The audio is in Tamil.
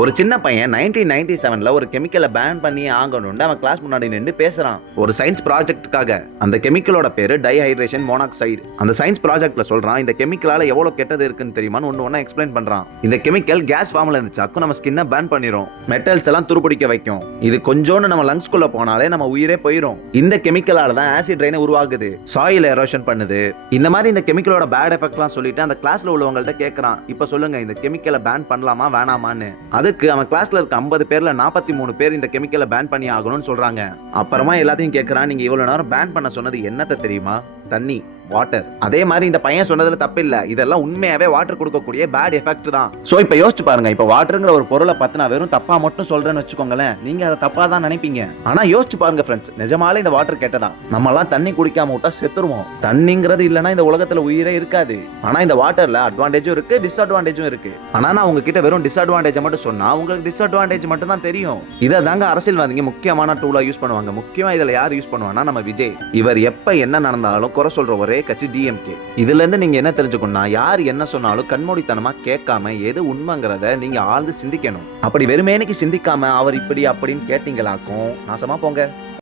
ஒரு சின்ன பையன் 1997ல ஒரு கெமிக்கலை பேன் பண்ணி ஆகணும்னு அவன் கிளாஸ் முன்னாடி நின்று பேசுறான். ஒரு சயின்ஸ் ப்ராஜெக்ட்டுக்காக. அந்த கெமிக்கலோட பேரு டைஹைட்ரேஷன் மோனாக்சைடு. அந்த சயின்ஸ் ப்ராஜெக்ட்ல சொல்றான், இந்த கெமிக்கலால எவ்வளவு கெட்டது இருக்குன்னு தெரியுமான்னு ஒன்னு எக்ஸ்பிளைன் பண்றான். இந்த கெமிக்கல் கேஸ் ஃபார்ம்ல இருந்துச்சாக்கும் நம்ம ஸ்கின்னை பேன் பண்ணிரும். மெட்டல்ஸ் எல்லாம் துருப்பிடிக்க வைக்கும். இது கொஞ்சோன்னு நம்ம லங்ஸ்குள்ள போனாலே நம்ம உயிரே போயிரும். இந்த கெமிக்கலால தான் ஆசிட் ரெயின் உருவாகுது. சாயில் எரோஷன் பண்ணுது. இந்த மாதிரி இந்த கெமிக்கலோட பேட் எஃபெக்ட்லாம் சொல்லிட்டு அந்த கிளாஸ்ல உள்ளவங்கள்ட்ட கேட்கறான், இப்ப சொல்லுங்க இந்த கெமிக்கலை பேன் பண்ணலாமா வேணாமான்னு. அதுக்கு அவன் கிளாஸ்ல இருக்க 50 பேர்ல 43 பேர் இந்த கெமிக்கலை பேன் பண்ணி ஆகணும்னு சொல்றாங்க. அப்புறமா எல்லாத்தையும் கேட்கறான், நீங்க இவ்வளவு நேரம் பேன் பண்ண சொன்னது என்னத்த தெரியுமா? தண்ணி, வாட்டர். அதே மாதிரி இந்த பையன் சொன்னதுல தப்பு இல்ல. இதெல்லாம் உண்மையாவே வாட்டர் கொடுக்கக்கூடிய பேட் எஃபெக்ட் தான். சோ இப்ப யோசிச்சு பாருங்க, இப்ப வாட்டர்ங்கிற ஒரு பொருளை பத்தி நான் வெறும் தப்பா மட்டும் சொல்றேன்னு வச்சுக்கோங்களேன், நீங்க அதை தப்பா தான் நினைப்பீங்க. ஆனா யோசிச்சு பாருங்க ஃப்ரெண்ட்ஸ், நிஜமாலே இந்த வாட்டர் கேட்டதா? நம்ம எல்லாம் தண்ணி குடிக்காம விட்டா செத்துருவோம். தண்ணிங்கிறது இல்லனா இந்த உலகத்துல உயிரே இருக்காது. ஆனா இந்த வாட்டர்ல அட்வான்டேஜும் இருக்கு, டிஸ்அட்வான்டேஜும் இருக்கு. ஆனா நான் உங்ககிட்ட வெறும் டிஸ்அட்வான்டேஜ் மட்டும் சொன்னா உங்களுக்கு டிஸ்அட்வான்டேஜ் மட்டும் தான் தெரியும். இதை தாங்க அரசியல்வாதிங்க முக்கியமான டூலா யூஸ் பண்ணுவாங்க. முக்கியமா இதுல யார் யூஸ் பண்ணுவாங்கன்னா நம்ம விஜய். இவர் எப்ப என்ன நடந்தாலும் குறை சொல்ற ஒரே கட்சி டிஎம்கே. இதுல இருந்து நீங்க என்ன தெரிஞ்சுக்கணும்னா, யார் என்ன சொன்னாலும் கண்மூடித்தனமா கேட்காம எது உண்மைங்கிறத நீங்க ஆழ்ந்து சிந்திக்கணும். அப்படி வெறுமேனைக்கு சிந்திக்காம அவர் இப்படி அப்படின்னு கேட்டீங்களாக்கும் நாசமா போங்க.